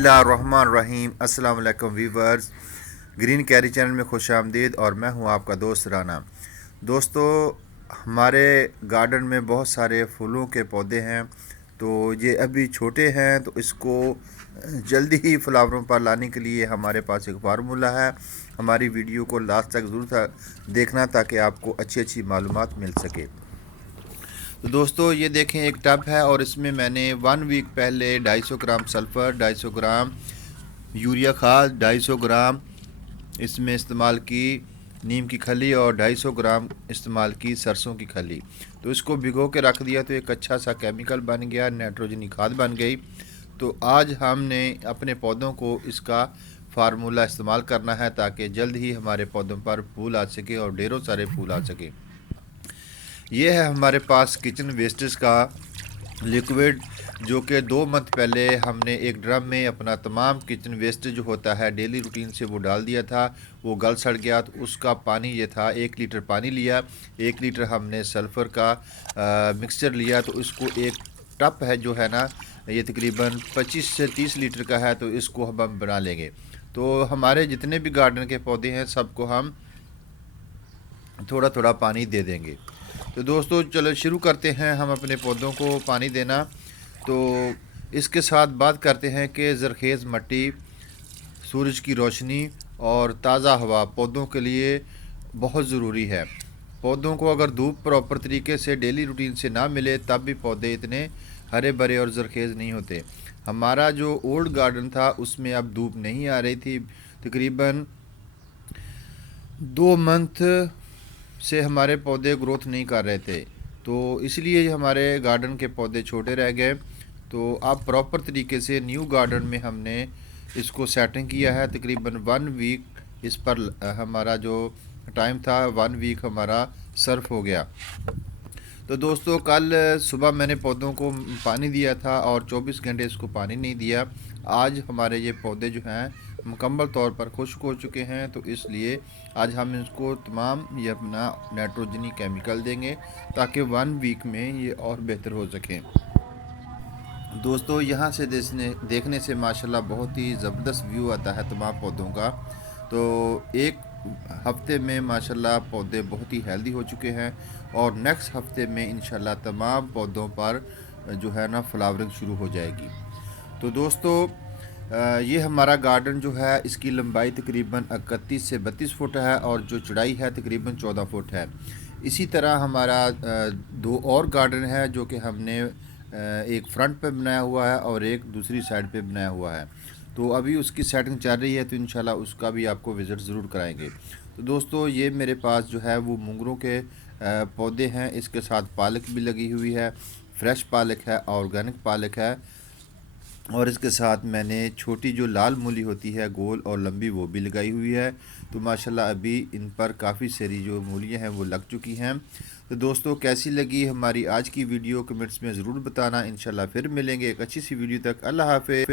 बिस्मिल्लाहिर्रहमानिर्रहीम। अस्सलाम वालेकुम वीवर्स, ग्रीन कैरी चैनल में खुश आमदीद। और मैं हूं आपका दोस्त राना। दोस्तों, हमारे गार्डन में बहुत सारे फूलों के पौधे हैं। तो ये अभी छोटे हैं, तो इसको जल्दी ही फ्लावरों पर लाने के लिए हमारे पास एक फार्मूला है। हमारी वीडियो को लास्ट तक ज़रूर देखना ताकि आपको अच्छी अच्छी मालूमात मिल सके। तो दोस्तों, ये देखें, एक टब है और इसमें मैंने 1 वीक पहले 250 ग्राम सल्फ़र, 250 ग्राम यूरिया खाद, 250 ग्राम इसमें इस्तेमाल की नीम की खली और 250 ग्राम इस्तेमाल की सरसों की खली। तो इसको भिगो के रख दिया, तो एक अच्छा सा केमिकल बन गया, नाइट्रोजनी खाद बन गई। तो आज हमने अपने पौधों को इसका फार्मूला इस्तेमाल करना है ताकि जल्द ही हमारे पौधों पर फूल आ सके और ढेरों सारे फूल आ सके। ये है हमारे पास किचन वेस्टेज का लिक्विड, जो कि 2 मंथ पहले हमने एक ड्रम में अपना तमाम किचन वेस्ट जो होता है डेली रूटीन से वो डाल दिया था। वो गल सड़ गया, तो उसका पानी ये था, 1 लीटर पानी लिया, 1 लीटर हमने सल्फ़र का मिक्सचर लिया। तो इसको एक टप है जो है ना, ये तकरीबन 25 से 30 लीटर का है। तो इसको हम बना लेंगे। तो हमारे जितने भी गार्डन के पौधे हैं सबको हम थोड़ा थोड़ा पानी दे देंगे। तो दोस्तों, चलो शुरू करते हैं हम अपने पौधों को पानी देना। तो इसके साथ बात करते हैं कि ज़रखेज़ मिट्टी, सूरज की रोशनी और ताज़ा हवा पौधों के लिए बहुत ज़रूरी है। पौधों को अगर धूप प्रॉपर तरीके से डेली रूटीन से ना मिले तब भी पौधे इतने हरे भरे और ज़रखेज़ नहीं होते। हमारा जो ओल्ड गार्डन था उसमें अब धूप नहीं आ रही थी। तकरीबन 2 मंथ से हमारे पौधे ग्रोथ नहीं कर रहे थे, तो इसलिए हमारे गार्डन के पौधे छोटे रह गए। तो अब प्रॉपर तरीके से न्यू गार्डन में हमने इसको सेटिंग किया है। तकरीबन 1 वीक इस पर हमारा जो टाइम था, 1 वीक हमारा सर्फ हो गया। तो दोस्तों, कल सुबह मैंने पौधों को पानी दिया था और 24 घंटे इसको पानी नहीं दिया। आज हमारे ये पौधे जो हैं मुकम्मल तौर पर खुश्क हो चुके हैं, तो इसलिए आज हम इसको तमाम ये अपना नाइट्रोजनी केमिकल देंगे ताकि 1 वीक में ये और बेहतर हो सकें। दोस्तों, यहाँ से देखने से माशाल्लाह बहुत ही ज़बरदस्त व्यू आता है तमाम पौधों का। तो एक हफ्ते में माशाल्लाह पौधे बहुत ही हेल्दी हो चुके हैं और नेक्स्ट हफ्ते में इंशाल्लाह तमाम पौधों पर जो है ना फ्लावरिंग शुरू हो जाएगी। तो दोस्तों, ये हमारा गार्डन जो है इसकी लंबाई तकरीबन 31 से 32 फुट है और जो चौड़ाई है तकरीबन 14 फुट है। इसी तरह हमारा 2 और गार्डन है जो कि हमने एक फ्रंट पे बनाया हुआ है और एक दूसरी साइड पे बनाया हुआ है। तो अभी उसकी सेटिंग चल रही है, तो इंशाल्लाह उसका भी आपको विज़िट ज़रूर कराएंगे। तो दोस्तों, ये मेरे पास जो है वो मूंगरों के पौधे हैं, इसके साथ पालक भी लगी हुई है, फ्रेश पालक है, ऑर्गेनिक पालक है। और इसके साथ मैंने छोटी जो लाल मूली होती है गोल और लंबी, वो भी लगाई हुई है। तो माशाल्लाह अभी इन पर काफ़ी सारी जो मूलियाँ हैं वो लग चुकी हैं। तो दोस्तों, कैसी लगी हमारी आज की वीडियो कमेंट्स में ज़रूर बताना। इंशाल्लाह फिर मिलेंगे एक अच्छी सी वीडियो तक। अल्लाह हाफ़िज़।